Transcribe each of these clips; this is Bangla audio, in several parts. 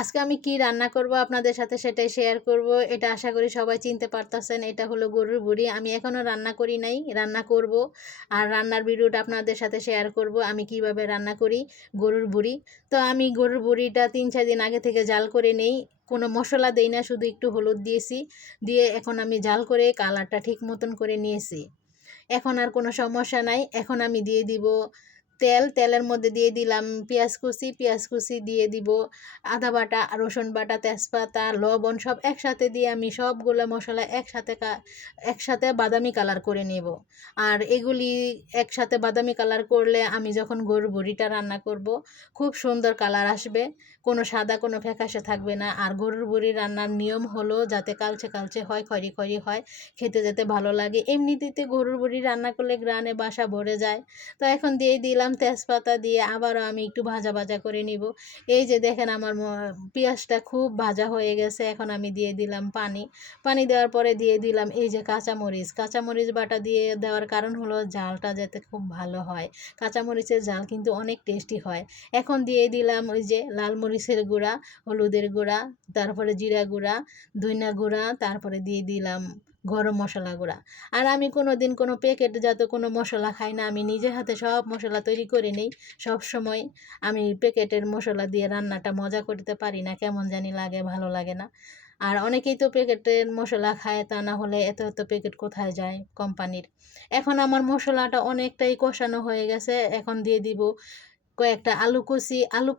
আজকে আমি কি রান্না করব আপনাদের সাথে সেটাই শেয়ার করব। এটা আশা করি সবাই চিনতে পারতেছেন। এটা হলো গরুর বুড়ি। আমি এখনও রান্না করি নাই, রান্না করব। আর রান্নার ভিডিওটা আপনাদের সাথে শেয়ার করব আমি কিভাবে রান্না করি গরুর বুড়ি। তো আমি গরুর বুড়িটা ৩-৪ দিন আগে থেকে জাল করে নেই। কোনো মশলা দেই না, শুধু একটু হলুদ দিয়েছি। দিয়ে এখন আমি জাল করে কালারটা ঠিক মতন করে নিয়েছি। এখন আর কোনো সমস্যা নাই। এখন আমি দিয়ে দিব তেলের মধ্যে দিয়ে দিলাম পেঁয়াজ কুচি দিয়ে দিব আদা বাটা, রসুন বাটা, তেজপাতা, লবণ সব একসাথে দিয়ে আমি সবগুলো মশলা একসাথে বাদামি কালার করে নেব। আর এগুলি একসাথে বাদামি কালার করলে আমি যখন গরুর বড়িটা রান্না করব খুব সুন্দর কালার আসবে, কোনো সাদা কোনো ফ্যাকাশে থাকবে না। আর গরুর বড়ি রান্নার নিয়ম হলো যাতে কালচে কালচে হয়, খয়রি খয়রি হয়, খেতে যেতে ভালো লাগে। এমনিতে গরুর বড়ি রান্না করলে গ্রানে বাসা ভরে যায়। তো এখন দিয়ে দিলাম তেজপাতা, দিয়ে আবারও আমি একটু ভাজা ভাজা করে নিব। এই যে দেখেন আমার পেঁয়াজটা খুব ভাজা হয়ে গেছে। এখন আমি দিয়ে দিলাম পানি দেওয়ার পরে দিয়ে দিলাম এই যে কাঁচামরিচ বাটা দিয়ে দেওয়ার কারণ হলো ঝালটা যাতে খুব ভালো হয়। কাঁচামরিচের ঝাল কিন্তু অনেক টেস্টি হয়। এখন দিয়ে দিলাম ওই যে লাল মরিচের গুঁড়া, হলুদের গুঁড়া, তারপরে জিরা গুঁড়া, ধনিয়া গুঁড়া, তারপরে দিয়ে দিলাম গরম মশলা গুঁড়া। আর আমি কোনো দিন কোনো প্যাকেটজাত কোনো মশলা খাই না, আমি নিজের হাতে সব মশলা তৈরি করে নিই। সব সময় আমি প্যাকেটের মশলা দিয়ে রান্নাটা মজা করতে পারি না, কেমন জানি লাগে, ভালো লাগে না। আর অনেকেই তো প্যাকেটের মশলা খায়, তা না হলে এত এত প্যাকেট কোথায় যায় কোম্পানির। এখন আমার মশলাটা অনেকটাই কষানো হয়ে গেছে। এখন দিয়ে দিব কয়েকটা আলু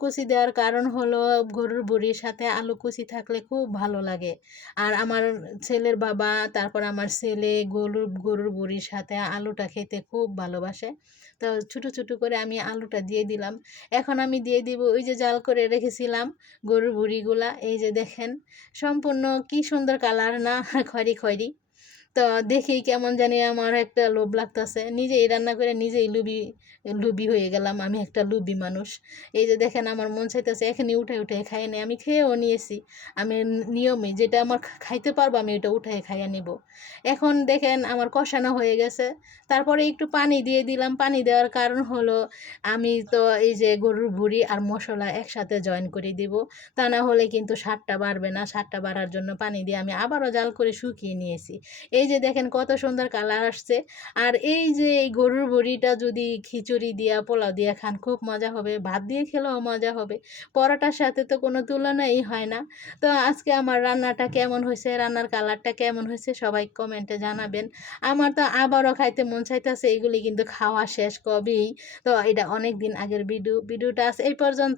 কুচি দেওয়ার কারণ হলো গরুর বড়ির সাথে আলু কুচি থাকলে খুব ভালো লাগে। আর আমার ছেলের বাবা, তারপর আমার ছেলে গরুর বড়ির সাথে আলুটা খেতে খুব ভালোবাসে। তো ছোটো ছোটো করে আমি আলুটা দিয়ে দিলাম। এখন আমি দিয়ে দিব ওই যে জাল করে রেখেছিলাম গরুর বড়িগুলা। এই যে দেখেন সম্পূর্ণ কি সুন্দর কালার না, খয়রি খয়রি। তো দেখেই কেমন জানি আমার একটা লোভ লাগতেছে, নিজেই রান্না করে নিজেই লুবি হয়ে গেলাম। আমি একটা লুবি মানুষ। এই যে দেখেন আমার মন চাইতেছে এখানে উঠে উঠে খাই নি, আমি খেয়েও নিয়েছি। আমি নিয়মে যেটা আমার খাইতে পারবো আমি ওটা উঠে খাইয়া নিব। এখন দেখেন আমার কষানো হয়ে গেছে। তারপরে একটু পানি দিয়ে দিলাম। পানি দেওয়ার কারণ হলো আমি তো এই যে গরুর ভুঁড়ি আর মশলা একসাথে জয়েন করে দিব, তা না হলে কিন্তু স্বাদটা বাড়বে না। স্বাদটা বাড়ার জন্য পানি দিয়ে আমি আবারও জাল করে শুকিয়ে নিয়েছি। এই যে দেখেন কত সুন্দর কালার আসছে। আর এই যে এই গরুর বড়িটা যদি খিচুড়ি দিয়া পোলাও দিয়া খান খুব মজা হবে, ভাত দিয়ে খেলেও মজা হবে, পরোটার সাথে তো কোনো তুলনাই হয় না। তো আজকে আমার রান্নাটা কেমন হয়েছে, রান্নার কালারটা কেমন হয়েছে সবাই কমেন্টে জানাবেন। আমার তো আবারও খাইতে মন চাইতেছে, এগুলি কিন্তু খাওয়া শেষ কবেই। তো এটা অনেক দিন আগের ভিডিওটা আছে এই পর্যন্ত।